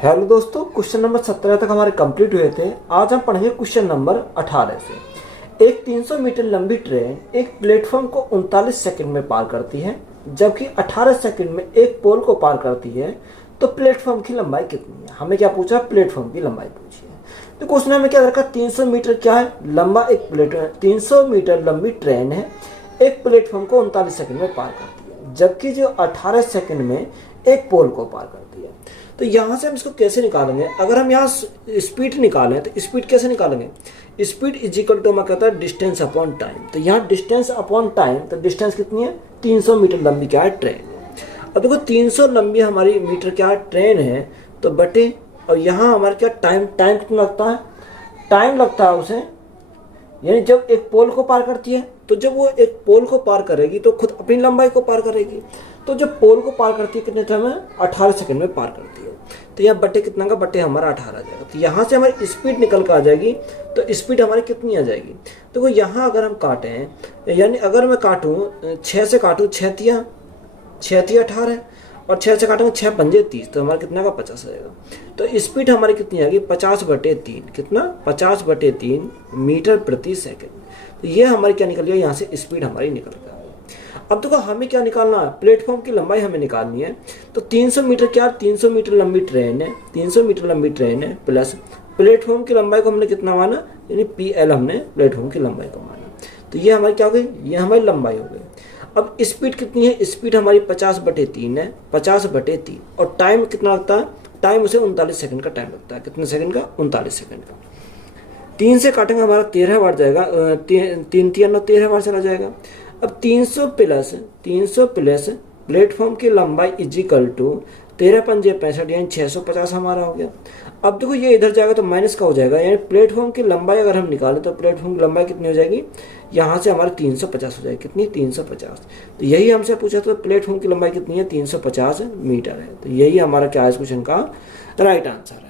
Hello दोस्तों, question number 17 तक हमारे कंप्लीट हुए थे। आज हम पढ़ेंगे क्वेश्चन नंबर 18 से। एक 300 मीटर लंबी ट्रेन एक प्लेटफॉर्म को 39 सेकंड में पार करती है, जबकि 18 सेकंड में एक पोल को पार करती है। तो प्लेटफॉर्म की लंबाई कितनी है? हमें क्या पूछा? प्लेटफॉर्म की लंबाई पूछी है। तो क्वेश्चन में क्या रखा? 300 मीटर क्या है? लंबा एक प्लेटफॉर्म, 300 मीटर लंबी ट्रेन है, एक प्लेटफॉर्म को 39 सेकंड में पार करती है, जबकि जो 18 सेकंड में एक पोल को पार करती है। तो यहाँ से हम इसको कैसे निकालेंगे? अगर हम यहाँ स्पीड निकालें तो स्पीड कैसे निकालेंगे? स्पीड इज इक्वल टू मैं कहता है डिस्टेंस अपॉन टाइम। तो यहाँ डिस्टेंस अपॉन टाइम, तो डिस्टेंस कितनी है? 300 मीटर लंबी क्या है? ट्रेन है। अब देखो 300 लंबी हमारी मीटर क्या है? ट्रेन है। तो बटे, और यहाँ हमारा क्या टाइम कितना लगता है? टाइम लगता है उसे, यानी जब एक पोल को पार करती है, तो जब वो एक पोल को पार करेगी तो खुद अपनी लंबाई को पार करेगी। तो जब पोल को पार करती है कितने टाइम में? 18 सेकंड में पार करती है। तो यहाँ बटे कितना का? बटे हमारा 18 आ जाएगा। तो यहाँ से हमारी स्पीड निकल कर आ जाएगी। तो स्पीड हमारी कितनी आ जाएगी? देखो यहाँ अगर हम काटें, यानी अगर मैं काटूँ 6 से काटूँ, 6 तिया 18 और 6 से काटेंगे 6 पंजे 30, तो हमारा कितना का? 50 आ जाएगा। तो स्पीड हमारी कितनी आएगी? 50/3। कितना? 50/3 मीटर प्रति सेकंड। तो ये हमारी क्या निकल गया? यहाँ से स्पीड हमारी निकल गया। अब देखो हमें क्या निकालना है? प्लेटफॉर्म की लंबाई हमें निकालनी है। तो 300 मीटर क्या? 300 मीटर लंबी ट्रेन है, 300 मीटर लंबी ट्रेन है, प्लस प्लेटफॉर्म की लंबाई को हमने कितना माना? यानी PL हमने प्लेटफॉर्म की लंबाई को माना। तो ये हमारी क्या हो गई? ये हमारी लंबाई हो गई। अब स्पीड कितनी है? स्पीड हमारी 50/3 है, 50/3। और टाइम कितना लगता है? टाइम उसे 39 सेकंड का टाइम लगता है। कितने सेकंड का? 39 सेकंड का। 3 से काटेंगे हमारा 13 बार जाएगा, 3 3 13 बार चला जाएगा। अब 300 प्लस प्लेटफॉर्म की लंबाई इज इक्वल टू 13 पंजे 65, यानी 650 हमारा हो गया। अब देखो ये इधर जाएगा तो माइनस का हो जाएगा, यानी प्लेटफॉर्म की लंबाई अगर हम निकालें तो प्लेटफॉर्म की लंबाई कितनी हो जाएगी? यहाँ से हमारी 350 हो जाएगी। कितनी? 350। तो यही हमसे पूछा था, प्लेटफॉर्म की लंबाई कितनी है? 350 मीटर है। तो यही हमारा क्या है इस क्वेश्चन का राइट आंसर है।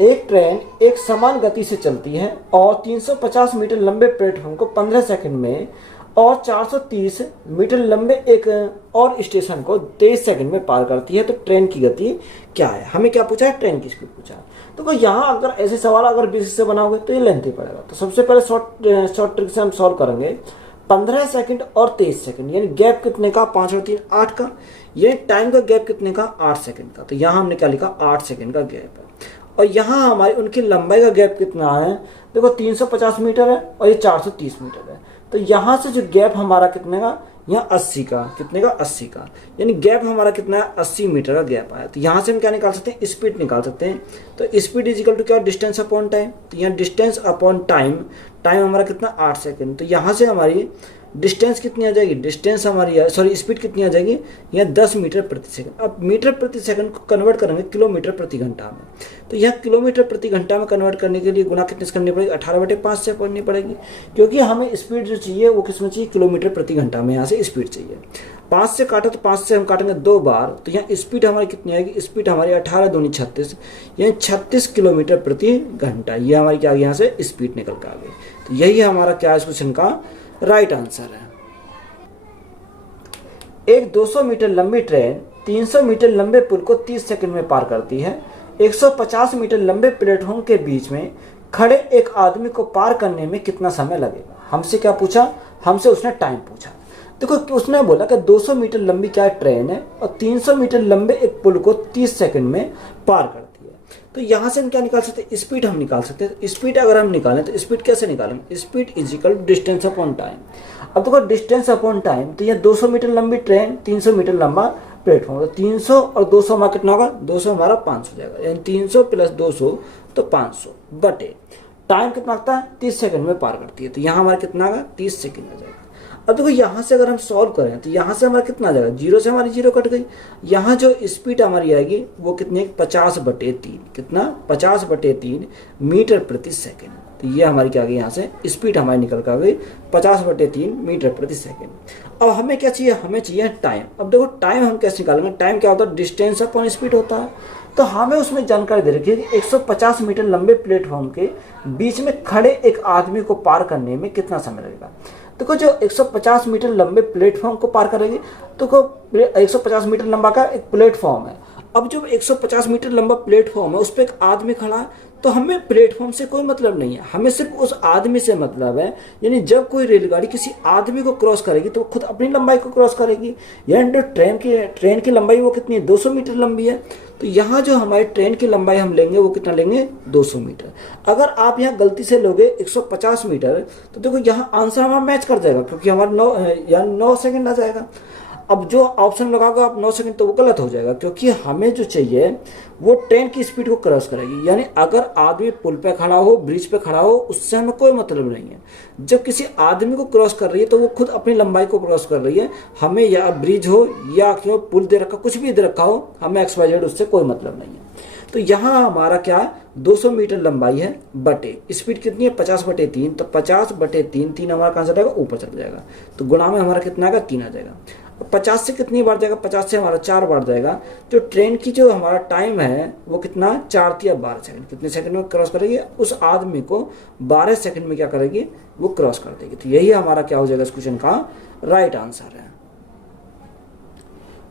एक ट्रेन एक समान गति से चलती है और 350 मीटर लंबे प्लेटफॉर्म को 15 सेकंड में और 430 मीटर लंबे एक और स्टेशन को 23 सेकंड में पार करती है। तो ट्रेन की गति क्या है? हमें क्या पूछा है? ट्रेन की स्पीड पूछा है। तो यहाँ अगर ऐसे सवाल अगर बेसिस से बनाओगे तो ये लेंथी पड़ेगा। तो सबसे पहले शॉर्ट ट्रिक से हम सॉल्व करेंगे। 15 सेकंड और 23 सेकंड, यानी गैप कितने का? 5 और 3 8 का। यानी टाइम का गैप कितने का? 8 सेकंड का। तो यहाँ हमने क्या लिखा? 8 सेकंड का गैप है। और यहाँ हमारी उनकी लंबाई का गैप कितना है? देखो 350 मीटर है और ये 430 मीटर है। तो यहाँ से जो गैप हमारा कितने का? यहाँ 80 का। कितने का? 80 का। यानी गैप हमारा कितना है? 80 मीटर का गैप आया। तो यहाँ से हम क्या निकाल सकते हैं? स्पीड निकाल सकते हैं। तो स्पीड इज इक्वल टू क्या? Distance upon time. तो यहाँ डिस्टेंस अपॉन टाइम, टाइम हमारा कितना? 8 सेकंड। तो यहाँ से हमारी डिस्टेंस कितनी आ जाएगी? डिस्टेंस हमारी स्पीड कितनी आ जाएगी? यहाँ 10 मीटर प्रति सेकंड। अब मीटर प्रति सेकंड को कन्वर्ट करेंगे किलोमीटर प्रति घंटा में। तो यहाँ किलोमीटर प्रति घंटा में कन्वर्ट करने के लिए गुणा कितने से करनी पड़ेगी? 18/5 से करनी पड़ेगी, क्योंकि हमें स्पीड जो चाहिए वो किस में चाहिए? किलोमीटर प्रति घंटा में। यहाँ से स्पीड चाहिए। 5 से काटा तो 5 से हम काटेंगे 2 बार। तो यहाँ स्पीड हमारी कितनी आएगी? स्पीड हमारी 18 दूनी 36, यानी 36 किलोमीटर प्रति घंटा। ये हमारी क्या आ गई? यहाँ से स्पीड निकल कर आ गई। तो यही हमारा क्या इस क्वेश्चन का राइट आंसर है। एक 200 मीटर लंबी ट्रेन 300 मीटर लंबे पुल को 30 सेकंड में पार करती है। 150 मीटर लंबे प्लेटफॉर्म के बीच में खड़े एक आदमी को पार करने में कितना समय लगेगा? हमसे क्या पूछा? हमसे उसने टाइम पूछा। देखो उसने बोला कि 200 मीटर लंबी क्या ट्रेन है और 300 मीटर लंबे एक पुल को 30 सेकंड में पार करती है। तो यहाँ से हम क्या निकाल सकते हैं? स्पीड हम निकाल सकते हैं। स्पीड अगर हम निकालें तो स्पीड कैसे निकालेंगे? Speed is equal to distance upon time. अब देखो डिस्टेंस अपॉन टाइम, तो ये 200 मीटर लंबी ट्रेन, 300 मीटर लंबा प्लेटफॉर्म। तो 300 और 200 हमारा कितना होगा? 200 हमारा 500 जाएगा, यानी 300 प्लस 200 तो 500 बटे टाइम कितना लगता है? 30 सेकंड में पार करती है। तो यहाँ हमारा कितना आएगा? 30 सेकंड आ जाएगा। अब देखो यहाँ से अगर हम सॉल्व करें तो यहाँ से हमारा कितना आ जाएगा? 0 से हमारी 0 कट गई। यहाँ जो स्पीड हमारी आएगी वो कितनी? 50/3। कितना? 50/3 मीटर प्रति सेकंड। तो ये हमारी क्या गई? यहाँ से स्पीड हमारी निकल कर गई 50/3 मीटर प्रति सेकंड। अब हमें क्या चाहिए? हमें चाहिए टाइम। अब देखो टाइम हम कैसे निकालेंगे? टाइम क्या होता है? डिस्टेंस अपॉन स्पीड होता है। तो हमें उसमें जानकारी दे रखी है कि 150 मीटर लंबे प्लेटफॉर्म के बीच में खड़े एक आदमी को पार करने में कितना समय लगेगा? देखो जो 150 मीटर लंबे प्लेटफॉर्म को पार करेगी, तो 150 मीटर लंबा का एक प्लेटफॉर्म है अब जो 150 मीटर लंबा प्लेटफॉर्म है उस पर एक आदमी खड़ा है, तो हमें प्लेटफॉर्म से कोई मतलब नहीं है, हमें सिर्फ उस आदमी से मतलब है। यानी जब कोई रेलगाड़ी किसी आदमी को क्रॉस करेगी तो वो खुद अपनी लंबाई को क्रॉस करेगी। यानी जो ट्रेन की लंबाई वो कितनी है, 200 मीटर लंबी है। तो यहाँ जो हमारी ट्रेन की लंबाई हम लेंगे वो कितना लेंगे, 200 मीटर। अगर आप यहाँ गलती से लोगे 150 मीटर तो देखो यहाँ आंसर हमारा मैच कर जाएगा, क्योंकि हमारा 9 सेकंड आ जाएगा। अब जो ऑप्शन लगाओगे आप 9 सेकंड, तो वो गलत हो जाएगा, क्योंकि हमें जो चाहिए वो ट्रेन की स्पीड को क्रॉस करेगी। यानी अगर आदमी पुल पे खड़ा हो, ब्रिज पे खड़ा हो, उससे हमें कोई मतलब नहीं है। जब किसी आदमी को क्रॉस कर रही है तो वो खुद अपनी लंबाई को क्रॉस कर रही है। हमें या ब्रिज हो या क्यों पुल दे रखा, कुछ भी दे रखा हो, हमें XYZ उससे कोई मतलब नहीं है। तो यहाँ हमारा क्या है, 200 मीटर लंबाई है, बटे स्पीड कितनी है, 50/3। तो 50/3, 3 हमारा कहाँ से जाएगा, ऊपर चला जाएगा। तो गुणा में हमारा कितना आएगा, 3 आ जाएगा। 50 से कितनी बार जाएगा, 50 से हमारा 4 बार जाएगा। जो ट्रेन की जो हमारा टाइम है वो कितना, 4 या 12 सेकंड। कितने सेकंड में क्रॉस करेगी, उस आदमी को 12 सेकंड में क्या करेगी, वो क्रॉस कर देगी। तो यही हमारा क्या हो जाएगा इस क्वेश्चन का राइट आंसर है।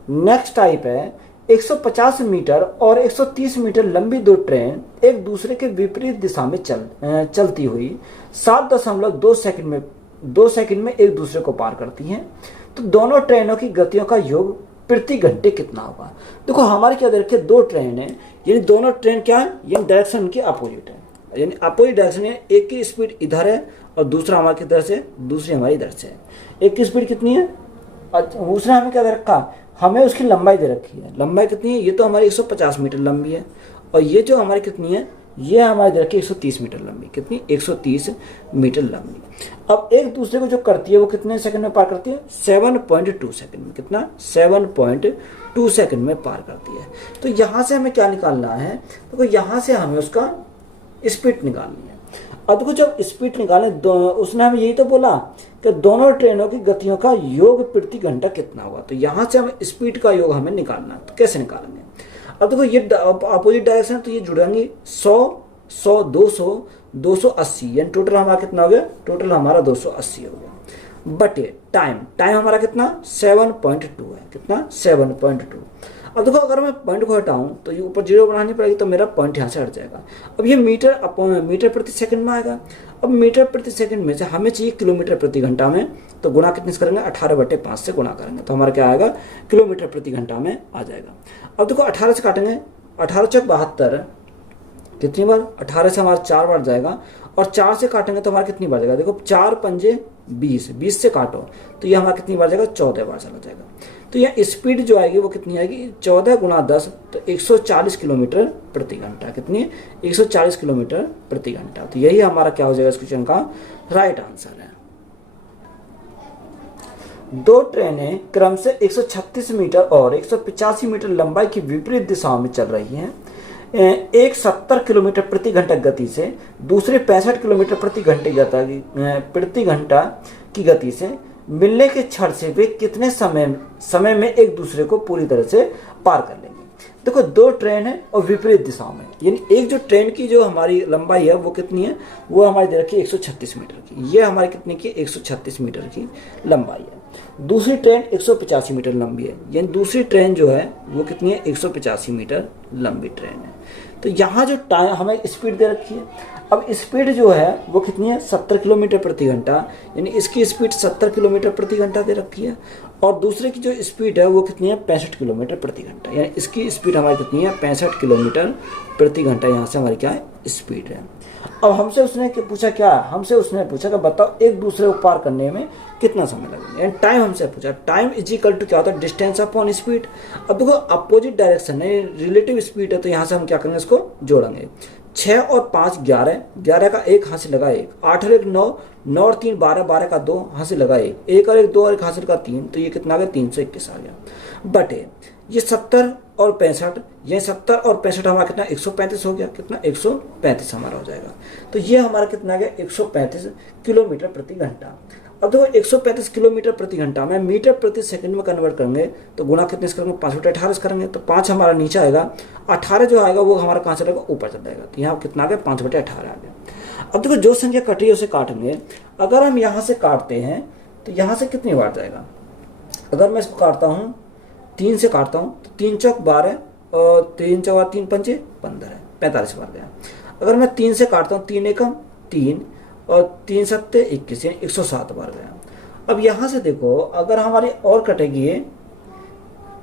नेक्स्ट टाइप है 150 मीटर और 130 मीटर लंबी दो ट्रेन एक दूसरे के विपरीत दिशा में चलती हुई 7.2 सेकंड में एक दूसरे को पार करती हैं। तो दोनों ट्रेनों की गतियों का योग प्रति घंटे कितना होगा। देखो हमारे क्या दे रखे, दो ट्रेन है, यानी दोनों ट्रेन क्या है, यानी डायरेक्शन की अपोजिट है, यानी अपोजिट डायरेक्शन है। एक की स्पीड इधर है और दूसरा हमारे किधर से, दूसरी हमारी इधर से है। एक की स्पीड कितनी है, दूसरा हमें क्या दे रखा, हमें उसकी लंबाई दे रखी है। लंबाई कितनी है, ये तो हमारी 150 मीटर लंबी है, और ये जो हमारी कितनी है, ये हमारे दे रखी है 130 मीटर लंबी। कितनी, 130 मीटर लंबी। अब एक दूसरे को जो करती है वो कितने सेकंड में पार करती है, 7.2 सेकंड में। कितना, 7.2 सेकंड में पार करती है। तो यहाँ से हमें क्या निकालना है, तो यहाँ से हमें उसका स्पीड निकालनी है। अब देखो जब स्पीड निकालें, उसने हमें यही तो बोला कि दोनों ट्रेनों की गतियों का योग प्रति घंटा कितना होगा। तो यहाँ से हमें स्पीड का योग हमें निकालना है। तो कैसे निकालेंगे, अब देखो ये अपोजिट डायरेक्शन है तो ये जुड़ेंगे 100, 200, 280, यानी टोटल हमारा कितना हो गया, टोटल हमारा 280 हो गया। बटे टाइम हमारा कितना, 7.2 है। कितना, 7.2। अब देखो अगर मैं पॉइंट को हटाऊं तो ये ऊपर 0 बनानी पड़ेगी, तो मेरा पॉइंट यहाँ से हट जाएगा। अब ये मीटर प्रति सेकंड में आएगा। अब मीटर प्रति सेकंड में से हमें चाहिए किलोमीटर प्रति घंटा में, तो गुणा कितने से करेंगे, 18/5 से गुणा करेंगे, तो हमारा क्या आएगा, किलोमीटर प्रति घंटा में आ जाएगा। अब देखो 18 से काटेंगे, 18 चौक 72, कितनी बार, 18 से हमारा 4 बार जाएगा, और 4 से काटेंगे तो हमारा कितनी बार जाएगा, देखो 4 पंजे 20, 20 से काटो तो ये हमारा कितनी बार जाएगा, 14 बार चला जाएगा। तो यह स्पीड जो आएगी वो कितनी आएगी, 14 × 10, तो 140 किलोमीटर प्रति घंटा। कितनी, 140 किलोमीटर प्रति घंटा। तो यही हमारा क्या हो जाएगा इस क्वेश्चन का राइट आंसर है। दो ट्रेनें क्रम से 136 मीटर और 185 मीटर लंबाई की विपरीत दिशाओं में चल रही हैं। एक 70 किलोमीटर प्रति घंटा गति से, दूसरे 65 किलोमीटर प्रति घंटा की गति से मिलने के क्षण से वे कितने समय में एक दूसरे को पूरी तरह से पार कर लेंगे। देखो दो ट्रेन है और विपरीत दिशाओं में, यानी एक जो ट्रेन की जो हमारी लंबाई है वो कितनी है, वो हमारी दे रखी है 136 मीटर की। ये हमारी कितनी की, 136 मीटर की लंबाई है। दूसरी ट्रेन 185 मीटर लंबी है, यानी दूसरी ट्रेन जो है वो कितनी है, 185 मीटर लंबी ट्रेन है। तो यहाँ जो टाइम हमें स्पीड दे रखी है, अब स्पीड जो है वो कितनी है, 70 किलोमीटर प्रति घंटा, यानी इसकी स्पीड 70 किलोमीटर प्रति घंटा दे रखी है। और दूसरे की जो स्पीड है वो कितनी है, 65 किलोमीटर प्रति घंटा, यानी इसकी स्पीड हमारी कितनी है, 65 किलोमीटर प्रति घंटा। यहाँ से हमारी क्या है, स्पीड है। अब हमसे उसने पूछा क्या, हमसे उसने पूछा कि बताओ एक दूसरे को पार करने में कितना समय लगेगा, यानी टाइम हमसे पूछा। टाइम इज इक्वल टू क्या होता है, डिस्टेंस अपॉन स्पीड। अब देखो अपोजिट डायरेक्शन है, रिलेटिव स्पीड है, तो यहाँ से हम क्या करेंगे, इसको जोड़ेंगे। 6 और 5 11, 11 का 1 हासिल लगा 1, 8 और 1 9, 9 और 3 12, 12 का 2 हासिल लगा 1, 1 और 1 2 और 1 हासिल का 3, तो ये कितना आ गया, 321 आ गया। बटे ये 70 और 65, ये 70 और 65 हमारा कितना, 135 हो गया। कितना, 135 हमारा हो जाएगा। तो ये हमारा कितना आ गया, 135 किलोमीटर प्रति घंटा। अब देखो 135 किलोमीटर प्रति घंटा में मीटर प्रति सेकंड में कन्वर्ट करेंगे तो गुणा कितने से करेंगे, 5/18 से करेंगे, तो 5 हमारा नीचे आएगा, 18 जो आएगा वो हमारा कहाँ चलेगा, ऊपर चल जाएगा। तो यहाँ कितना आ गया, 5/18 आ गया। अब देखो जो संख्या कटी है उसे काटेंगे। अगर हम यहाँ से काटते हैं तो यहाँ से कितनी बार जाएगा, अगर मैं इसको काटता हूँ 3 से काटता हूँ तो 3 चौक 12, और 3 चौका 3 पंचे 15 है, 45 बार गया। अगर मैं 3 से काटता हूँ, 3 एकम 3 और 3 सत्ते 21, 107 बार गया। अब यहाँ से देखो, अगर हमारी और कटेगी ये,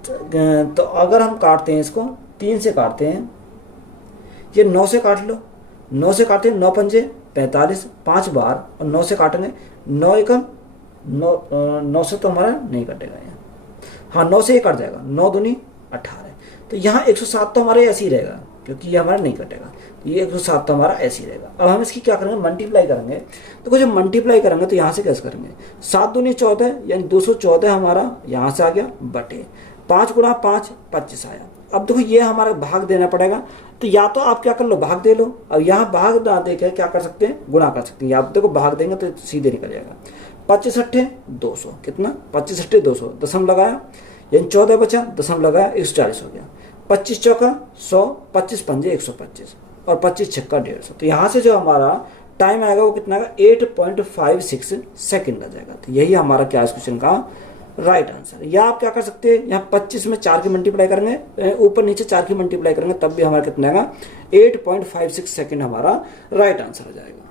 तो अगर हम काटते हैं इसको 3 से काटते हैं, ये 9 से काट लो, 9 से काटते हैं 9 पंजे 45, 5 बार, और 9 से काटेंगे 9 एकम 9 से तो हमारा नहीं कटेगा यहाँ, हाँ 9 से ये कट जाएगा, 9 दूनी 18। तो यहाँ 107 तो हमारा ऐसे ही रहेगा, क्योंकि ये हमारा नहीं कटेगा, तो ये 107 तो हमारा ऐसे ही रहेगा। अब हम इसकी क्या करेंगे, मल्टीप्लाई करेंगे। तो जब मल्टीप्लाई करेंगे तो यहाँ से कैसे करेंगे, 7 दूनी 14 यानी 214 हमारा यहाँ से आ गया, बटे 5 गुणा 5 25 आया। अब देखो ये हमारा भाग देना पड़ेगा, तो या तो आप क्या कर लो, भाग दे लो। अब यहाँ भाग ना देकर क्या कर सकते हैं, गुणा कर सकते हैं। या देखो भाग देंगे तो सीधे निकल जाएगा, 25 अट्ठे 200, कितना 25 अट्ठे 200, दशम लगाया यानी 14 बचा, दशम लगाया 140 हो गया। 25 चौका 100, 25 पंजे 125 और 25 छक्का 150। तो यहाँ से जो हमारा टाइम आएगा वो कितना आएगा, 8.56 सेकेंड आ जाएगा। तो यही हमारा क्या इस क्वेश्चन का राइट आंसर। या आप क्या कर सकते हैं, यहाँ 25 में 4 की मल्टीप्लाई करेंगे, ऊपर नीचे 4 की मल्टीप्लाई करेंगे, तब भी हमारा कितना आएगा, 8.56 सेकेंड हमारा राइट आंसर आ जाएगा।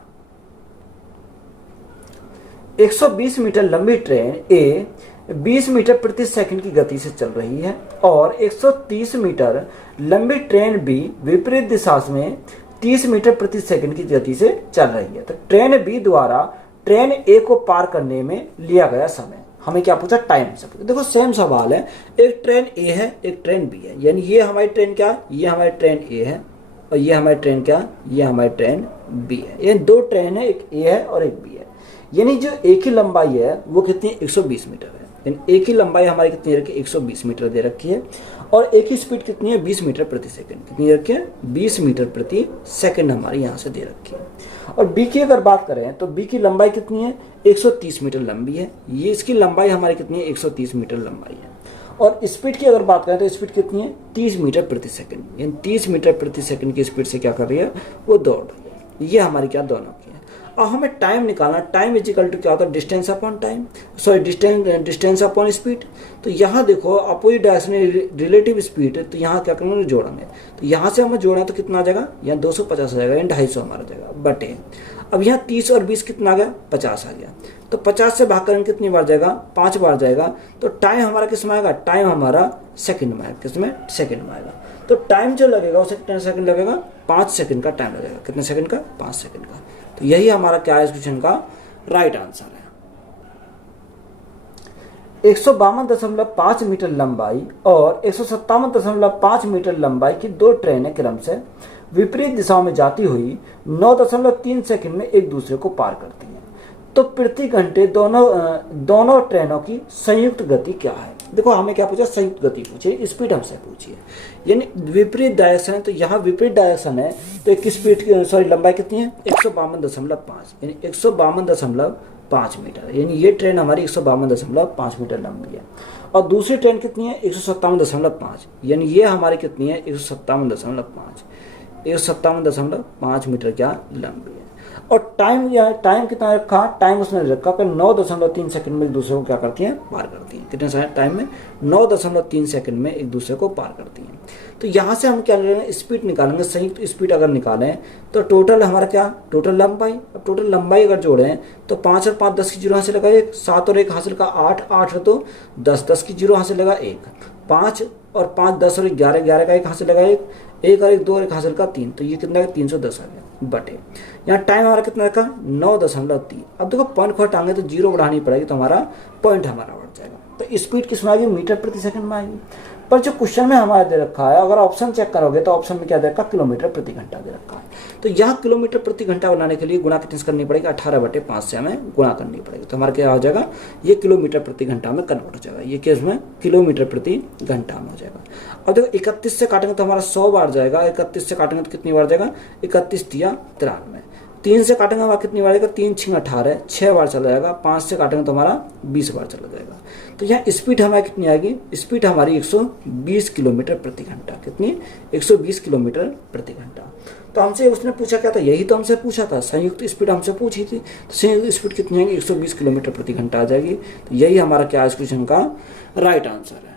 120 मीटर लंबी ट्रेन ए 20 मीटर प्रति सेकंड की गति से चल रही है और 130 मीटर लंबी ट्रेन बी विपरीत दिशा में 30 मीटर प्रति सेकंड की गति से चल रही है। तो ट्रेन बी द्वारा ट्रेन ए को पार करने में लिया गया समय, हमें क्या पूछा, टाइम से पूछा। देखो सेम सवाल है, एक ट्रेन ए है, एक ट्रेन बी है, यानी ये हमारी ट्रेन क्या है, ये हमारी ट्रेन ए है और ये हमारी ट्रेन क्या, ये हमारी ट्रेन बी है। ये दो ट्रेन है, एक ए है और एक बी है। यानी जो एक ही लंबाई है वो कितनी है, 120 मीटर है। यानी एक ही लंबाई हमारी कितनी रखी है, 120 मीटर दे रखी है और एक ही स्पीड कितनी है, 20 मीटर प्रति सेकंड। कितनी रखी है, 20 मीटर प्रति सेकंड हमारी यहाँ से दे रखी है। और बी की अगर बात करें तो बी की लंबाई कितनी है, 130 मीटर लंबी है। ये इसकी लंबाई हमारी कितनी है, 130 मीटर लंबाई है। और स्पीड की अगर बात करें तो स्पीड कितनी है, 30 मीटर प्रति सेकंड। यानी 30 मीटर प्रति सेकंड की स्पीड से क्या कर रही है, वो दौड़ रही है। ये हमारी क्या, दोनों की है। अब हमें टाइम निकालना, टाइम इज इक्वल टू क्या होता है, distance upon time, sorry distance upon speed. तो यहाँ देखो अपोजिट डायरेक्शन रिलेटिव स्पीड है, तो यहाँ क्या करेंगे, जोड़ेंगे। तो यहाँ से हमें जोड़ना तो कितना आ जाएगा, यहाँ 250 आ जाएगा, यानी 250 हमारा जाएगा, बटे अब यहाँ 30 और 20 कितना आ गया, 50 आ गया। तो 50 से भाग करेंगे कितनी बार जाएगा, 5 बार जाएगा। तो टाइम हमारा किस में आएगा, टाइम हमारा सेकंड में आएगा, किस में, सेकंड में आएगा। तो टाइम जो लगेगा उसे कितना सेकंड लगेगा, 5 सेकंड का टाइम लगेगा। कितने सेकंड का, 5 सेकंड का। तो यही हमारा क्या है इस क्वेश्चन का राइट आंसर है। 152.5 मीटर लंबाई और 157.5 मीटर लंबाई की दो ट्रेनें क्रम से विपरीत दिशाओं में जाती हुई 9.3 सेकंड में एक दूसरे को पार करती हैं। तो प्रति घंटे दोनों ट्रेनों की संयुक्त गति क्या है। देखो हमें क्या पूछा, संयुक्त गति पूछे, स्पीड हमसे पूछिए। यानी विपरीत डायरेक्शन है, तो यहाँ विपरीत डायरेक्शन है, तो एक स्पीड की सॉरी लंबाई कितनी है, 152.5 यानी 152.5 मीटर। यानी ये ट्रेन हमारी 152.5 मीटर लंबी है। और दूसरी ट्रेन कितनी है, 157.5 यानी ये हमारी कितनी है, 157.5 मीटर क्या लंबी है। और टाइम कितना रखा, टाइम उसने रखा कि 9.3 सेकंड में एक दूसरे को क्या करती हैं, पार करती हैं। कितने टाइम में, 9.3 सेकंड में एक दूसरे को पार करती हैं। तो यहाँ से हम क्या करेंगे, स्पीड निकालेंगे। संयुक्त स्पीड अगर निकालें तो टोटल हमारा क्या, टोटल लंबाई। अब टोटल लंबाई अगर जोड़ें तो 5 और 5 10 की जीरो हासिल लगा 1, 7 और 1 हासिल का 8, 8 तो 10, 10 की जीरो हासिल लगा 1, 5 और 5 10 और 11, 11 का 1 हासिल लगा 1, 1 और 1 2 और 1 हासिल का 3। तो ये कितना है, 310 आ गया, बटे यहाँ टाइम हमारा कितना रखा, 9.3। अब देखो पॉइंट को हटाएंगे तो जीरो बढ़ानी पड़ेगी, तो हमारा पॉइंट हमारा बढ़ जाएगा। तो स्पीड किसमें आएगी, मीटर प्रति सेकंड में आएगी। पर जो क्वेश्चन में हमारा दे रखा है, अगर ऑप्शन चेक करोगे तो ऑप्शन में क्या दे रखा, किलोमीटर प्रति घंटा दे रखा है। तो यहाँ किलोमीटर प्रति घंटा बनाने के लिए गुणा कितने से करनी पड़ेगी, 18/5 से हमें गुणा करनी पड़ेगी। तो हमारा क्या हो जाएगा, ये किलोमीटर प्रति घंटा में कन्वर्ट हो जाएगा। ये केस में किलोमीटर प्रति घंटा में हो जाएगा। अब देखो 31 से काटेंगे तो हमारा 100 बार जाएगा, 31 से काटेंगे तो कितनी बार जाएगा, 31 तिया 93। 3 से काटेंगे हमारा कितनी बार जाएगा, 3 6 18, 6 बार चला जाएगा। 5 से काटेंगे तो हमारा 20 बार चला जाएगा। तो यहाँ स्पीड हमारी कितनी आएगी, स्पीड हमारी 120 किलोमीटर प्रति घंटा। कितनी, 120 किलोमीटर प्रति घंटा। तो हमसे उसने पूछा क्या था, यही तो हमसे पूछा था, संयुक्त स्पीड हमसे पूछी थी। तो संयुक्त स्पीड कितनी आएगी, 120 किलोमीटर प्रति घंटा आ जाएगी। तो यही हमारा क्या इस क्वेश्चन का राइट आंसर है।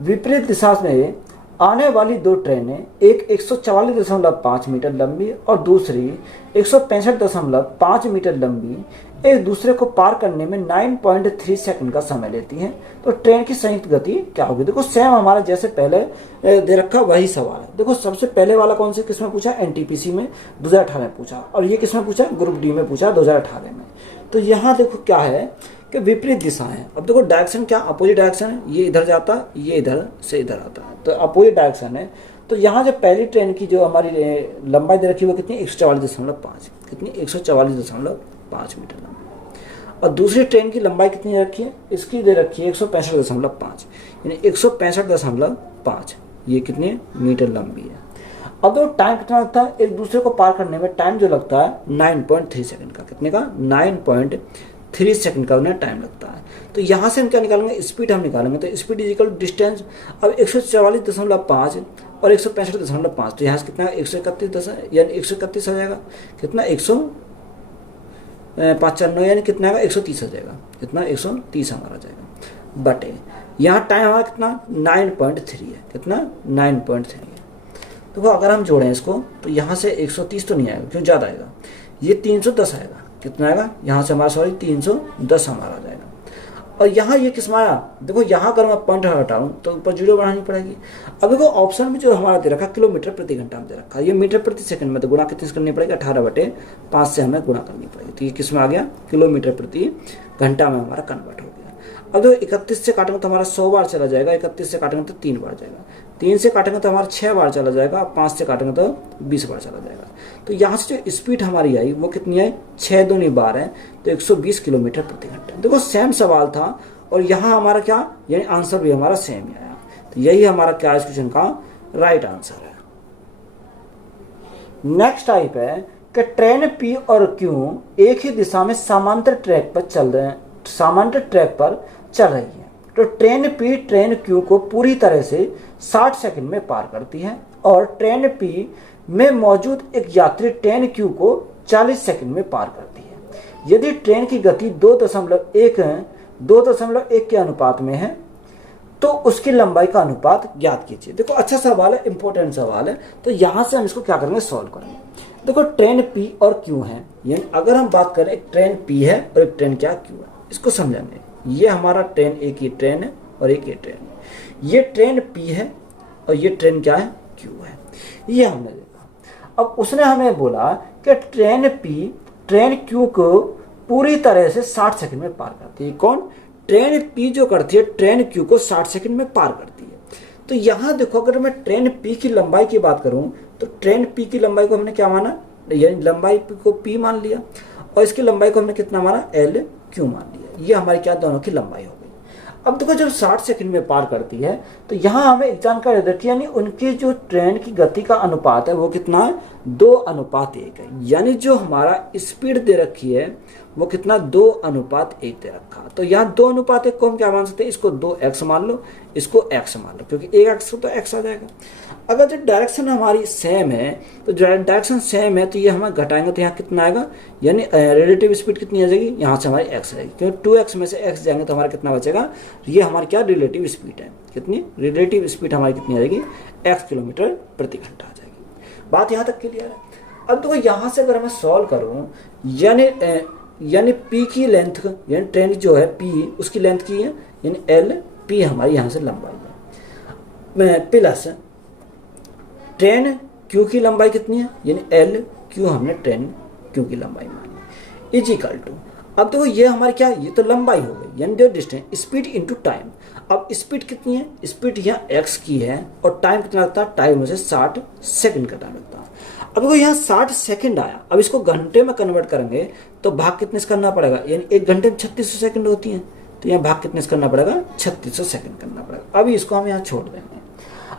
विपरीत दिशा में आने वाली दो ट्रेनें, एक 144.5 मीटर लंबी और दूसरी 165.5 मीटर लंबी, एक दूसरे को पार करने में 9.3 सेकंड का समय लेती हैं, तो ट्रेन की संयुक्त गति क्या होगी? देखो सेम हमारा जैसे पहले दे रखा वही सवाल है। देखो सबसे पहले वाला कौन से किसमें पूछा? एनटीपीसी में 2018 में पूछा, और ये किसमें पूछा? ग्रुप डी में पूछा 2018 में। तो यहाँ देखो क्या है कि विपरीत दिशा है। अब देखो डायरेक्शन क्या? अपोजिट डायरेक्शन है, ये इधर जाता, ये इधर से इधर आता है, तो अपोजिट डायरेक्शन है। तो यहाँ जो पहली ट्रेन की जो हमारी लंबाई दे रखी है वो कितनी? 144.5, कितनी? 144.5 मीटर लंबी। और दूसरी ट्रेन की लंबाई कितनी दे रखी है? इसकी दे रखी है 165.5, यानी 165.5, ये कितनी मीटर लंबी है। अब तो टाइम कितना लगता है एक दूसरे को पार करने में? टाइम जो लगता है 9.3 सेकंड का। कितने का? 9.3 सेकंड का उन्हें टाइम लगता है। तो यहाँ से हम क्या निकालेंगे? स्पीड हम निकालेंगे। तो speed is equal to distance. अब 144.5 और 165.5, तो यहाँ से कितना? 131, यानी 131 आ जाएगा। कितना? 195, यानी कितना आएगा? 130 आ जाएगा। कितना? 130 हमारा जाएगा। बटे यहाँ टाइम हमारा कितना? 9.3 है। कितना? 9.3 है। तो अगर हम जोड़ें इसको तो यहाँ से 130 तो नहीं आएगा, क्यों? ज़्यादा आएगा, ये 310 आएगा। कितना आएगा? यहाँ से हमारा 310 हमारा आ जाएगा। और यहाँ ये किस में आया? देखो यहाँ अगर मैं पॉइंट हटाऊँ तो ऊपर जीरो बढ़ानी पड़ेगी। अब देखो ऑप्शन में जो हमारा दे रखा किलोमीटर प्रति घंटा में दे रखा, ये मीटर प्रति सेकंड में, तो गुणा कितने से करनी पड़ेगी? 18/5 से हमें गुणा करनी पड़ेगी। तो ये किस में आ गया? किलोमीटर प्रति घंटा में हमारा कन्वर्ट हो गया। अब जो 31 से काटेंगे तो हमारा 100 बार चला जाएगा, 31 से काटेंगे तो 3 बार जाएगा, 3 से काटेंगे तो हमारा 6 बार चला जाएगा, 5 से काटेंगे तो 20 बार चला जाएगा। तो यहाँ से जो स्पीड हमारी आई वो कितनी है? 6 दूनी 12 है, तो 120 किलोमीटर प्रति घंटा। देखो सेम सवाल था और यहाँ हमारा क्या, यानी आंसर भी हमारा सेम ही आया। तो यही हमारा क्या इस क्वेश्चन का राइट आंसर है। नेक्स्ट टाइप है कि ट्रेन पी और क्यू एक ही दिशा में समांतर ट्रैक पर चल रही है। तो ट्रेन पी ट्रेन क्यू को पूरी तरह से 60 सेकंड में पार करती है और ट्रेन पी में मौजूद एक यात्री ट्रेन क्यू को 40 सेकंड में पार करती है। यदि ट्रेन की गति 2.1 के अनुपात में है तो उसकी लंबाई का अनुपात ज्ञात कीजिए। देखो अच्छा सवाल है, इंपॉर्टेंट सवाल है। तो यहां से हम इसको क्या करेंगे? सॉल्व करेंगे। देखो ट्रेन पी और क्यू है, यानी अगर हम बात करें एक ट्रेन पी है और एक ट्रेन क्या क्यू है, इसको समझेंगे। ये हमारा ट्रेन एक ही ट्रेन है और एक ये ट्रेन है। ये ट्रेन पी है और ये ट्रेन क्या है? क्यू है। ये हमने देखा। अब उसने हमें बोला कि ट्रेन पी ट्रेन क्यू को पूरी तरह से 60 सेकंड में पार करती है। कौन? ट्रेन पी जो करती है ट्रेन क्यू को 60 सेकंड में पार करती है। तो यहां देखो अगर मैं ट्रेन पी की लंबाई की बात करूं तो ट्रेन पी की लंबाई को हमने क्या माना? यानी लंबाई को पी मान लिया और इसकी लंबाई को हमने कितना माना? एल क्यू मान लिया। ये हमारी क्या दोनों की लंबाई हो गई। अब देखो जब 60 सेकंड में पार करती है तो यहाँ हमें एक जानकारी देती है, यानी उनकी जो ट्रेन की गति का अनुपात है वो कितना है? 2:1 है। यानी जो हमारा स्पीड दे रखी है वो कितना? 2:1 दे रखा। तो यहाँ 2:1 को हम क्या मान सकते हैं? इसको 2x मान लो, इसको x मान लो, क्योंकि एक x तो x आ जाएगा। अगर जो डायरेक्शन हमारी सेम है तो डायरेक्शन सेम है तो ये हमें घटाएंगे तो यहाँ कितना आएगा? यानी रिलेटिव स्पीड कितनी आ जाएगी? यहाँ से हमारी x आएगी, क्योंकि 2x में से x जाएंगे तो हमारा कितना बचेगा? ये हमारी क्या रिलेटिव स्पीड है। कितनी रिलेटिव स्पीड हमारी कितनी आ जाएगी? x किलोमीटर प्रति घंटा आ जाएगी। बात यहाँ तक क्लियर है। अब देखो यहाँ से अगर मैं सॉल्व करूँ, यानी p की लेंथ, यानी ट्रेन जो है p उसकी लेंथ की है, यानी एल p हमारी यहाँ से लंबाई है, प्लस ट्रेन क्यू की लंबाई कितनी है? यानी एल क्यू हमने ट्रेन क्यू की लंबाई मानी, इज इक्वल टू। अब देखो ये हमारी क्या? ये तो लंबाई हो गई, यानी डिस्टेंस, स्पीड इनटू टाइम। अब स्पीड कितनी है? स्पीड यहाँ x की है और टाइम कितना लगता है? टाइम में से 60 सेकंड का टाइम लगता है। अब देखो यहाँ 60 सेकंड आया, अब इसको घंटे में कन्वर्ट करेंगे तो भाग कितने से करना पड़ेगा? यानी एक घंटे में 3600 सेकंड होती है, तो यहाँ भाग कितने से करना पड़ेगा? 3600 सेकंड करना पड़ेगा। अभी इसको हम यहाँ छोड़ देंगे।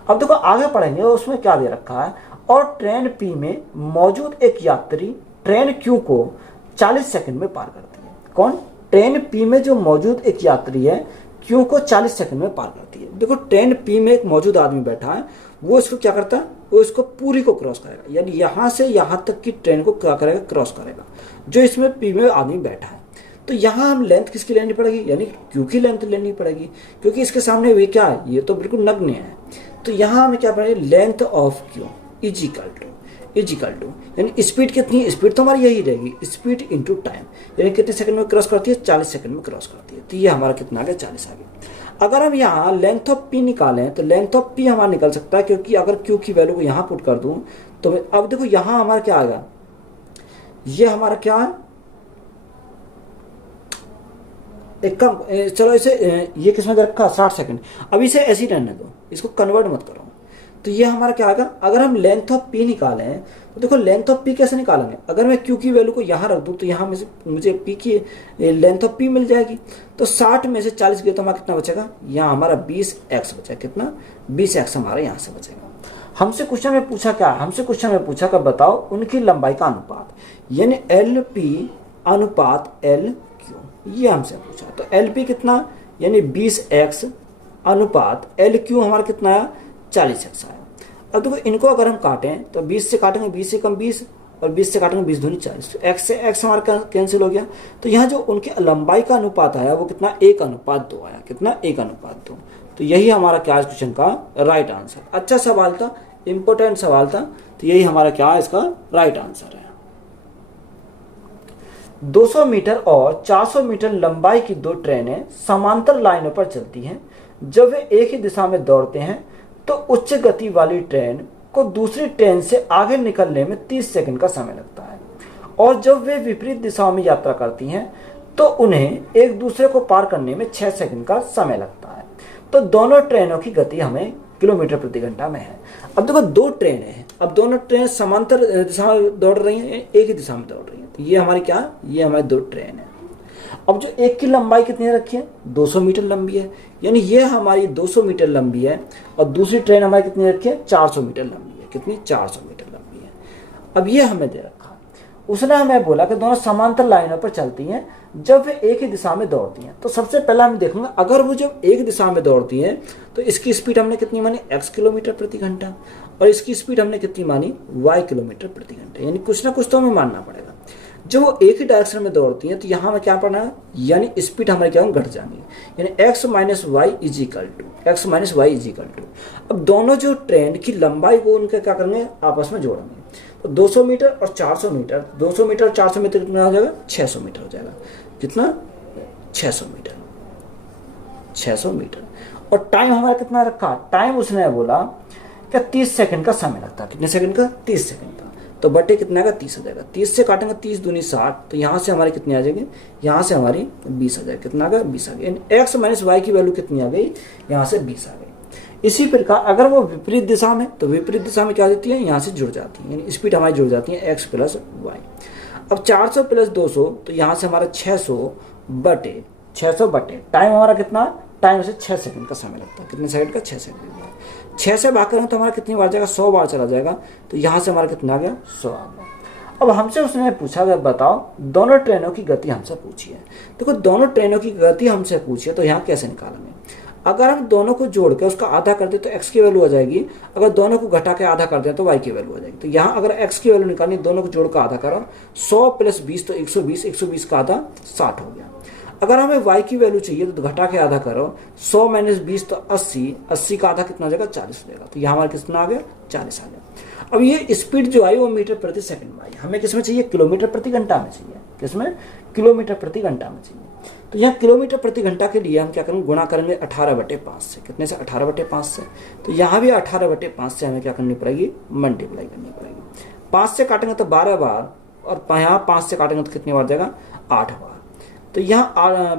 अब देखो आगे पढ़ेंगे उसमें क्या दे रखा है। और ट्रेन पी में मौजूद एक यात्री ट्रेन क्यू को 40 सेकंड में पार करती है। कौन? ट्रेन पी में जो मौजूद एक यात्री है क्यू को 40 सेकंड में पार करती है। देखो ट्रेन पी में एक मौजूद आदमी बैठा है, वो इसको क्या करता है? वो इसको पूरी को क्रॉस करेगा, यानी यहाँ से यहाँ तक की ट्रेन को क्या करेगा? क्रॉस करेगा, जो इसमें पी में आदमी बैठा है। तो तो यहाँ हम लेंथ किसकी लेनी पड़ेगी, यानी क्यू की लेंथ लेनी पड़ेगी, क्योंकि इसके सामने वे क्या है, ये तो बिल्कुल नग्न है। तो यहाँ हमें क्या पड़ेगा, length of Q is equal to यानी स्पीड कितनी, स्पीड तो हमारी यही रहेगी, स्पीड इंटू टाइम, यानी कितने सेकंड में क्रॉस करती है, 40 सेकंड में क्रॉस करती है। तो ये हमारा कितना आ गया, 40 आ गया। अगर हम यहाँ लेंथ ऑफ पी निकालें तो लेंथ ऑफ पी हमारा निकल सकता है, क्योंकि अगर क्यू की वैल्यू को यहाँ पुट कर दूं तो अब देखो यहाँ हमारा क्या आएगा, ये हमारा क्या है, एक कम, चलो इसे ये किसमें रखा 60 सेकंड, अब इसे ऐसे ही रहने दो, इसको कन्वर्ट मत करो। तो ये हमारा क्या आएगा, अगर हम लेंथ ऑफ पी निकालें तो देखो लेंथ ऑफ पी कैसे निकालेंगे, अगर मैं क्यू की वैल्यू को यहाँ रख दूँ तो यहाँ में से मुझे पी की लेंथ ऑफ पी मिल जाएगी। तो 60 में से 40 गया तो हमारा कितना बचेगा, यहाँ हमारा 20x बचेगा, कितना 20x हमारा यहाँ से बचेगा। हमसे क्वेश्चन में पूछा क्या, हमसे क्वेश्चन में पूछा कि बताओ उनकी लंबाई का अनुपात, यानी एल पी अनुपात एल क्यू, ये हमसे पूछा। तो एल पी कितना, यानी 20x अनुपात एल क्यू हमारा कितना आया, 40x आया। अब देखो इनको अगर हम काटें तो 20 से काटेंगे 20 से कम 20 और 20 से काटेंगे 20 दूनी 40, तो x से x हमारा कैंसिल हो गया। तो यहाँ जो उनके लंबाई का अनुपात आया वो कितना, 1:2 आया, कितना 1:2। तो यही हमारा क्या इस क्वेश्चन का राइट आंसर। अच्छा सवाल था, इंपॉर्टेंट सवाल था, तो यही हमारा क्या इसका राइट आंसर है। 200 मीटर और 400 मीटर लंबाई की दो ट्रेनें समांतर लाइनों पर चलती हैं। जब वे एक ही दिशा में दौड़ते हैं तो उच्च गति वाली ट्रेन को दूसरी ट्रेन से आगे निकलने में 30 सेकंड का समय लगता है, और जब वे विपरीत दिशाओं में यात्रा करती हैं तो उन्हें एक दूसरे को पार करने में 6 सेकंड का समय लगता है। तो दोनों ट्रेनों की गति हमें किलोमीटर प्रति घंटा में है। अब देखो दो ट्रेनें हैं, अब दोनों ट्रेन समांतर दिशा में दौड़ रही हैं, एक ही दिशा में दौड़ रही हैं, तो ये हमारी क्या, ये हमारी दो ट्रेन है। अब जो एक की लंबाई कितनी रखी है, 200 मीटर लंबी है, यानी ये हमारी 200 मीटर लंबी है, और दूसरी ट्रेन हमारी कितनी रखी है, 400 मीटर लंबी है, कितनी 400 मीटर लंबी है। अब ये हमें दे रखा, उसने हमें बोला कि दोनों समांतर लाइनों पर चलती हैं जब वे एक ही दिशा में दौड़ती हैं। तो सबसे पहला हम देखेंगे, अगर वो जब एक दिशा में दौड़ती है तो इसकी स्पीड हमने कितनी मानी, x किलोमीटर प्रति घंटा, और इसकी स्पीड हमने कितनी मानी, y किलोमीटर प्रति घंटा, यानी कुछ ना कुछ तो हमें मानना पड़ेगा। जब वो एक ही डायरेक्शन में दौड़ती हैं तो यहाँ में क्या पढ़ना है, यानी स्पीड हमारे क्या घट जाएंगी, यानी x minus Y is equal to. अब दोनों जो ट्रेन की लंबाई को उनके क्या करेंगे, आपस में जोड़ेंगे। तो 200 मीटर और 400 मीटर, 200 मीटर और 400 मीटर कितना हो जाएगा, 600 मीटर हो जाएगा, कितना 600 मीटर, 600 मीटर। और टाइम हमारा कितना रखा, टाइम उसने बोला क्या 30 सेकंड का समय लगता है, कितने सेकंड का, 30 सेकंड का। तो बटे कितना का 30 हो जाएगा, 30 से काटेंगे 30 दूनी 60, तो यहाँ से हमारी कितनी आ जाएगी, यहाँ से हमारी 20 आ जाएगी, कितना का 20 आ गया। एक्स माइनस वाई की वैल्यू कितनी आ गई, यहाँ से 20 आ गई। इसी प्रकार अगर वो विपरीत दिशा में, तो विपरीत दिशा में क्या देती है, यहाँ से जुड़ जाती है, यानी स्पीड हमारी जुड़ जाती है x प्लस वाई। अब 400 प्लस 200, तो यहाँ से हमारा 600 बटे टाइम हमारा कितना, टाइम से 6 सेकंड का समय लगता है, कितने सेकंड का, 6 सेकंड। 6 से भाग करें तो हमारा कितनी बार जाएगा, 100 बार चला जाएगा, तो यहाँ से हमारा कितना आ गया, 100 आ गया। अब हमसे उसने पूछा कि बताओ दोनों ट्रेनों की गति हमसे पूछी है। देखो दोनों ट्रेनों की गति हमसे पूछी है, तो यहाँ कैसे निकालेंगे, अगर हम दोनों को जोड़ के उसका आधा कर दे तो x की वैल्यू आ जाएगी, अगर दोनों को घटा के आधा कर दें तो y की वैल्यू आ जाएगी। तो यहाँ अगर x की वैल्यू निकालनी, दोनों को जोड़ कर आधा करो, 100 प्लस 20 तो 120, 120 का आधा 60 हो गया। अगर हमें y की वैल्यू चाहिए तो घटा के आधा करो, 100 माइनस 20 तो 80, 80 का आधा कितना हो जाएगा, 40 हो जाएगा। तो यहाँ हमारा कितना आ गया, 40 आ गया। अब ये स्पीड जो आई वो मीटर प्रति सेकंड में आई, हमें किसमें चाहिए, किलोमीटर प्रति घंटा में चाहिए, किसमें, किलोमीटर प्रति घंटा में चाहिए। तो यहाँ किलोमीटर प्रति घंटा के लिए हम क्या करेंगे, गुणा करेंगे 18/5 से, कितने से, 18/5 से। तो यहाँ भी 18/5 से हमें क्या करनी पड़ेगी, मल्टीप्लाई करनी पड़ेगी। 5 से काटेंगे तो 12 बार, और यहाँ 5 से काटेंगे तो कितनी बार जाएगा, 8 बार। तो यहाँ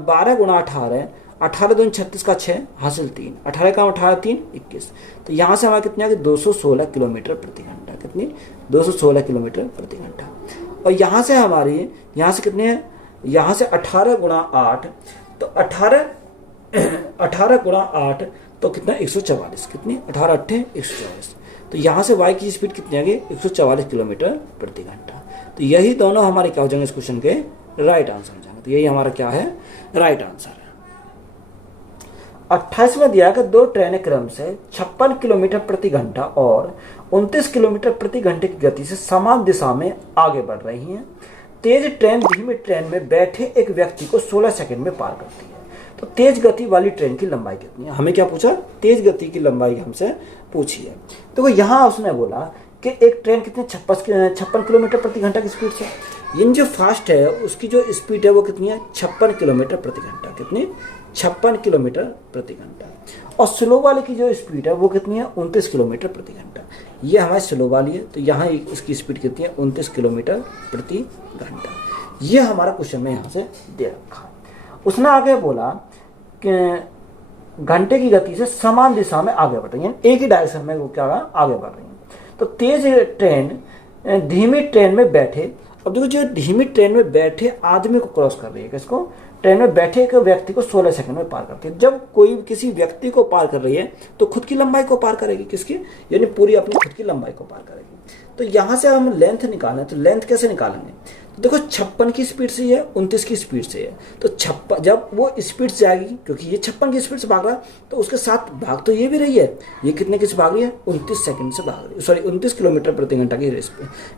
12 गुणा 18, 18 दूनी 36 का 6 हासिल 3, 18 का 18 3 21। तो यहाँ से हमारा कितनी आ गई, 216 किलोमीटर प्रति घंटा, कितनी, 216 किलोमीटर प्रति घंटा। और यहाँ से हमारी, यहाँ से कितने हैं, यहाँ से 18 गुणा 8, तो 18 गुणा 8 तो कितना, 144, कितनी, 18 8 144। तो यहाँ से y की स्पीड कितनी आ गई, 144 किलोमीटर प्रति घंटा। तो यही दोनों हमारे क्या हो जाएंगे, इस क्वेश्चन के राइट आंसर हो जाएंगे। तो यही हमारा क्या है, राइट आंसर है। 28 में दिया कि दो ट्रेनें क्रम से 56 किलोमीटर प्रति घंटा और 29 किलोमीटर प्रति घंटे की गति से समान दिशा में आगे बढ़ रही हैं। तेज ट्रेन धीमी ट्रेन में बैठे एक व्यक्ति को 16 सेकंड में पार करती है। तो तेज गति वाली ट्रेन की लंबाई कितनी है? हमें क्या पूछा? तेज गति की लंबाई हमसे पूछी है। तो यहाँ उसने बोला कि एक ट्रेन कितने 56 किलोमीटर प्रति घंटा की स्पीड से, यानी जो फास्ट है उसकी जो स्पीड है वो कितनी है? 56 किलोमीटर प्रति घंटा। कितनी? 56 किलोमीटर प्रति घंटा। और स्लो वाले की जो स्पीड है वो कितनी है? 29 किलोमीटर प्रति घंटा। ये हमारी स्लो वाली है, तो यहाँ इसकी स्पीड कितनी है? 29 किलोमीटर प्रति घंटा। ये हमारा क्वेश्चन में यहाँ से दे रखा। उसने आगे बोला कि घंटे की गति से समान दिशा में आगे बढ़ रही है, एक ही डायरेक्शन में वो क्या आगे बढ़ रही है। तो तेज ट्रेन धीमी ट्रेन में बैठे, अब देखो जो धीमी ट्रेन में बैठे आदमी को क्रॉस कर रही है, किसको? ट्रेन में बैठे एक व्यक्ति को 16 सेकंड में पार करती है। जब कोई किसी व्यक्ति को पार कर रही है तो खुद की लंबाई को पार करेगी, किसकी? यानी पूरी अपनी खुद की लंबाई को पार करेगी। तो यहाँ से हम लेंथ निकालें, तो लेंथ कैसे निकालेंगे? तो देखो 56 की स्पीड से है, 29 की स्पीड से है, तो 56 जब वो स्पीड से आएगी, क्योंकि ये 56 की स्पीड से भाग रहा है, तो उसके साथ भाग तो ये भी रही है। ये कितने की से भाग रही है? 29 सेकंड से भाग रही है, सॉरी 29 किलोमीटर प्रति घंटा की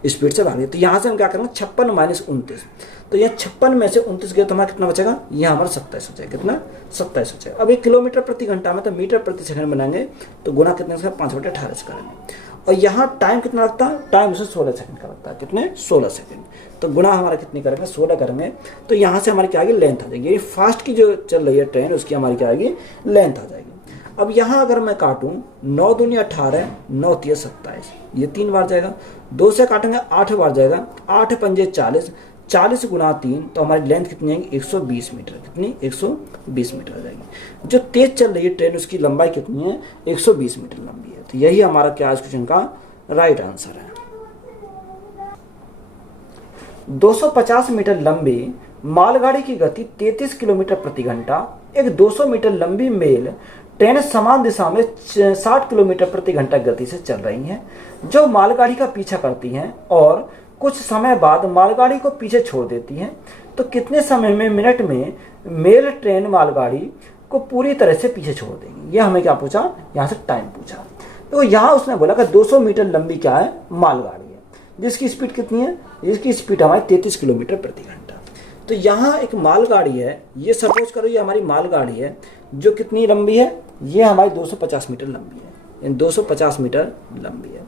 स्पीड से भाग रही है। तो यहाँ से हम क्या करेंगे? 56 माइनस 29, तो यहाँ 56 में से 29 गया तो हमारा कितना बचेगा? ये हमारा 27 हो जाएगा। कितना? 27 हो जाएगा। अब ये किलोमीटर प्रति घंटा में तो मीटर प्रति सेकंड बनाएंगे, तो गुना कितने से? 5/18 से करेंगे। और यहाँ टाइम कितना लगता है? टाइम उसे 16 सेकंड का लगता है। कितने? 16 सेकंड। तो गुना हमारा कितनी करेंगे? 16 करेंगे। तो यहाँ से हमारी क्या आएगी? लेंथ आ जाएगी। ये फास्ट की जो चल रही है ट्रेन उसकी हमारी क्या आएगी? लेंथ आ जाएगी। अब यहाँ अगर मैं काटूँ 9 दूनी 18, 9 तिया 27, ये 3 बार जाएगा। 2 से काटेंगे 8 बार जाएगा, 8 पंजे 40, 40 गुना 3, तो हमारी लेंथ कितनी आएगी? 120 मीटर। कितनी? 120 मीटर आ जाएगी। जो तेज चल रही है ट्रेन उसकी लंबाई कितनी है? 120 मीटर लंबी है। तो यही हमारा क्या इस क्वेश्चन का राइट आंसर है। 250 मीटर लंबी मालगाड़ी की गति 33 किलोमीटर प्रति घंटा, एक 200 मीटर लंबी मेल ट्रेन समान दिशा में 60 किलोमीटर प्रति घंटा गति से चल रही हैं, जो मालगाड़ी का पीछा करती हैं और कुछ समय बाद मालगाड़ी को पीछे छोड़ देती हैं। तो कितने समय में, मिनट में मेल ट्रेन मालगाड़ी को पूरी तरह से पीछे छोड़ देंगी? ये हमें क्या पूछा? यहाँ से टाइम पूछा। तो यहाँ उसने बोला कि 200 मीटर लंबी क्या है? मालगाड़ी है, जिसकी स्पीड कितनी है? इसकी स्पीड हमारी 33 किलोमीटर प्रति घंटा। तो यहाँ एक मालगाड़ी है, ये सपोज करो ये हमारी मालगाड़ी है, जो कितनी लंबी है? ये हमारी 250 मीटर लंबी है, 250 मीटर लंबी है।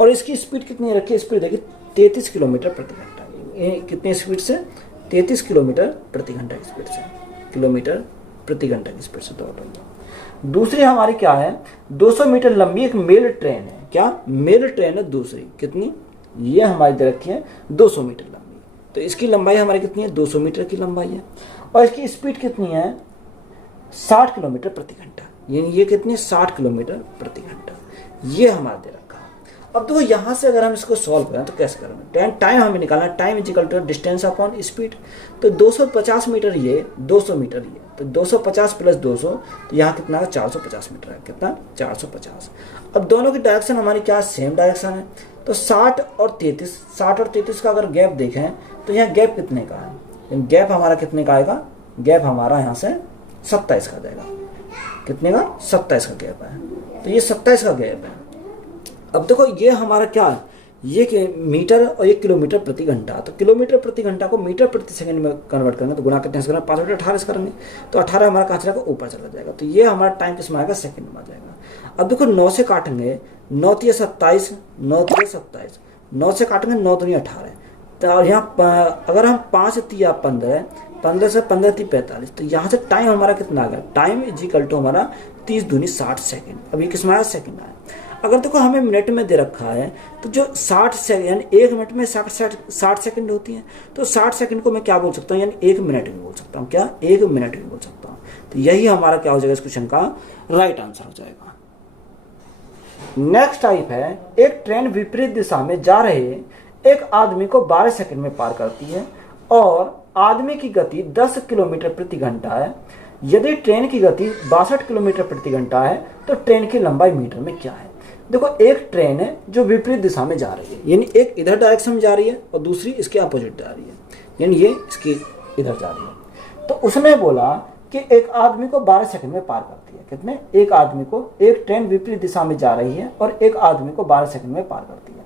और इसकी स्पीड कितनी रखी? स्पीड देखिए 33 किलोमीटर प्रति घंटा। कितनी स्पीड से? 33 किलोमीटर प्रति घंटा की स्पीड से, किलोमीटर प्रति घंटा की स्पीड से दौड़ रही है। दूसरी हमारी क्या है? 200 मीटर लंबी एक मेल ट्रेन है। क्या? मेल ट्रेन है दूसरी। कितनी? ये हमारी दे रखी है 200 मीटर लंबी। तो इसकी लंबाई हमारी कितनी है? 200 मीटर की लंबाई है। और इसकी स्पीड कितनी है? 60 किलोमीटर प्रति घंटा। ये कितनी? 60 किलोमीटर प्रति घंटा। ये हमारा दे रखा। अब देखो यहाँ से अगर हम इसको सॉल्व करें तो कैसे करेंगे? टाइम हमें निकालना। Time is equal to distance upon speed. तो 250 मीटर ये, 200 मीटर ये, तो 250 प्लस 200, तो यहाँ कितना है? 450 मीटर है। कितना? 450। अब दोनों की डायरेक्शन हमारी क्या? सेम डायरेक्शन है। तो 60 और 33 का अगर गैप देखें तो यहाँ गैप कितने का है? गैप हमारा कितने का आएगा? गैप हमारा यहाँ से 27 का जाएगा। कितने का? 27 का गैप है। तो ये 27 का गैप है। अब देखो ये हमारा क्या है? ये मीटर और 1 किलोमीटर प्रति घंटा। तो किलोमीटर प्रति घंटा को मीटर प्रति सेकंड में कन्वर्ट करेंगे तो गुना कितने से करेंगे? 5/18 से करेंगे, तो 18 हमारा कहाँ चला? ऊपर चला जाएगा। तो ये हमारा टाइम किस में आएगा? सेकंड में आ जाएगा। अब देखो 9 से काटेंगे, 9 तिया 27, 9 तिया 27, 9 से काटेंगे 9 दूनी 18। तो यहाँ अगर हम 5 तिया 15, 15 से 15 ती 45, तो यहाँ से टाइम हमारा कितना आ गया? टाइम इज इक्वल टू हमारा 30 दूनी 60 सेकंड। अब ये किस में आया? सेकंड आया। अगर देखो हमें मिनट में दे रखा है, तो जो 60 सेकंड यानी 1 मिनट में 60 सेकंड होती है, तो 60 सेकंड को मैं क्या बोल सकता हूँ? यानी 1 मिनट भी बोल सकता हूँ। क्या? 1 मिनट भी बोल सकता हूँ। तो यही हमारा क्या हो जाएगा? इस क्वेश्चन का राइट आंसर हो जाएगा। नेक्स्ट टाइप है, एक ट्रेन विपरीत दिशा में जा रहे एक आदमी को 12 सेकंड में पार करती है और आदमी की गति 10 किलोमीटर प्रति घंटा है। यदि ट्रेन की गति 62 किलोमीटर प्रति घंटा है तो ट्रेन की लंबाई मीटर में क्या है? देखो एक ट्रेन है जो विपरीत दिशा में जा रही है, यानी एक इधर डायरेक्शन में जा रही है और दूसरी इसके अपोजिट जा रही है, यानी ये इसकी इधर जा रही है। तो उसने बोला कि एक आदमी को 12 सेकंड में पार करती है। कितने? एक आदमी को, एक ट्रेन विपरीत दिशा में जा रही है और एक आदमी को 12 सेकंड में पार करती है।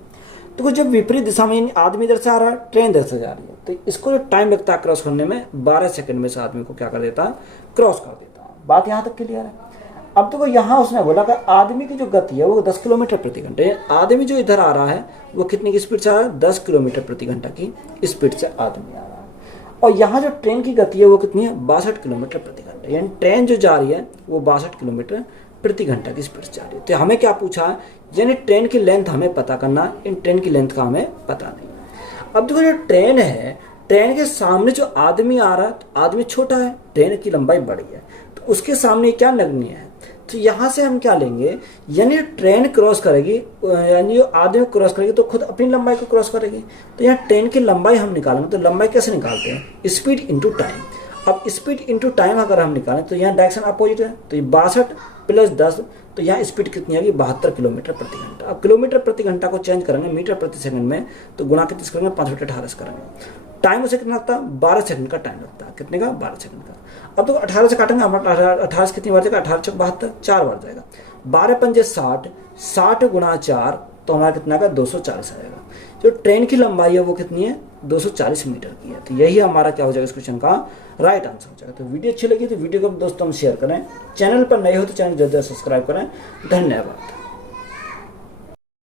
तो जब विपरीत दिशा में यानी आदमी इधर से आ रहा है, ट्रेन इधर से जा रही है, तो इसको जो टाइम लगता है क्रॉस करने में 12 सेकंड में से आदमी को क्या कर देता है, क्रॉस कर देता है। बात यहाँ तक क्लियर है। अब देखो यहाँ उसने बोला कि आदमी की जो गति है वो 10 किलोमीटर प्रति घंटे है। आदमी जो इधर आ रहा है वो कितनी की स्पीड से आ रहा है, 10 किलोमीटर प्रति घंटा की स्पीड से आदमी आ रहा है। और यहाँ जो ट्रेन की गति है वो कितनी है, 62 किलोमीटर प्रति घंटे, यानी ट्रेन जो जा रही है वो 62 किलोमीटर प्रति घंटा की स्पीड से जा रही है। तो हमें क्या पूछा है, यानी ट्रेन की लेंथ हमें पता करना है, इन ट्रेन की लेंथ का हमें पता नहीं है। अब देखो जो ट्रेन है, ट्रेन के सामने जो आदमी आ रहा है, तो आदमी छोटा है, ट्रेन की लंबाई बड़ी है, तो उसके सामने क्या नगण्य है। तो यहाँ से हम क्या लेंगे, यानी ट्रेन क्रॉस करेगी, यानी जो आदमी क्रॉस करेगी तो खुद अपनी लंबाई को क्रॉस करेगी। तो यहाँ ट्रेन की लंबाई हम निकालेंगे, तो लंबाई कैसे निकालते हैं, स्पीड इंटू टाइम। अब स्पीड इंटू टाइम अगर हम निकालें तो यहाँ डायरेक्शन अपोजिट है, तो ये 62 प्लस 10, तो यहाँ स्पीड कितनी आएगी, 72 किलोमीटर प्रति घंटा। अब किलोमीटर प्रति घंटा को चेंज करेंगे मीटर प्रति सेकंड में, तो गुणा कितने से करेंगे, 5/18 से करेंगे। टाइम उसे कितना लगता है, 12 सेकंड का टाइम लगता है। कितने का, 12 सेकंड का। अब तो 18 से काटेंगे, हमारा 18 से कितनी बार जाएगा, 18 चौक 72, 4 बार जाएगा। 12 पंजे 60, 60 गुणा 4, तो हमारा कितना का 240 आएगा। जो ट्रेन की लंबाई है वो कितनी है, 240 मीटर की है। तो यही हमारा क्या हो जाएगा इस क्वेश्चन का राइट आंसर हो जाएगा। तो वीडियो अच्छी लगी तो वीडियो को दोस्तों हम शेयर करें, चैनल पर नए हो तो चैनल जल्दी सब्सक्राइब करें। धन्यवाद।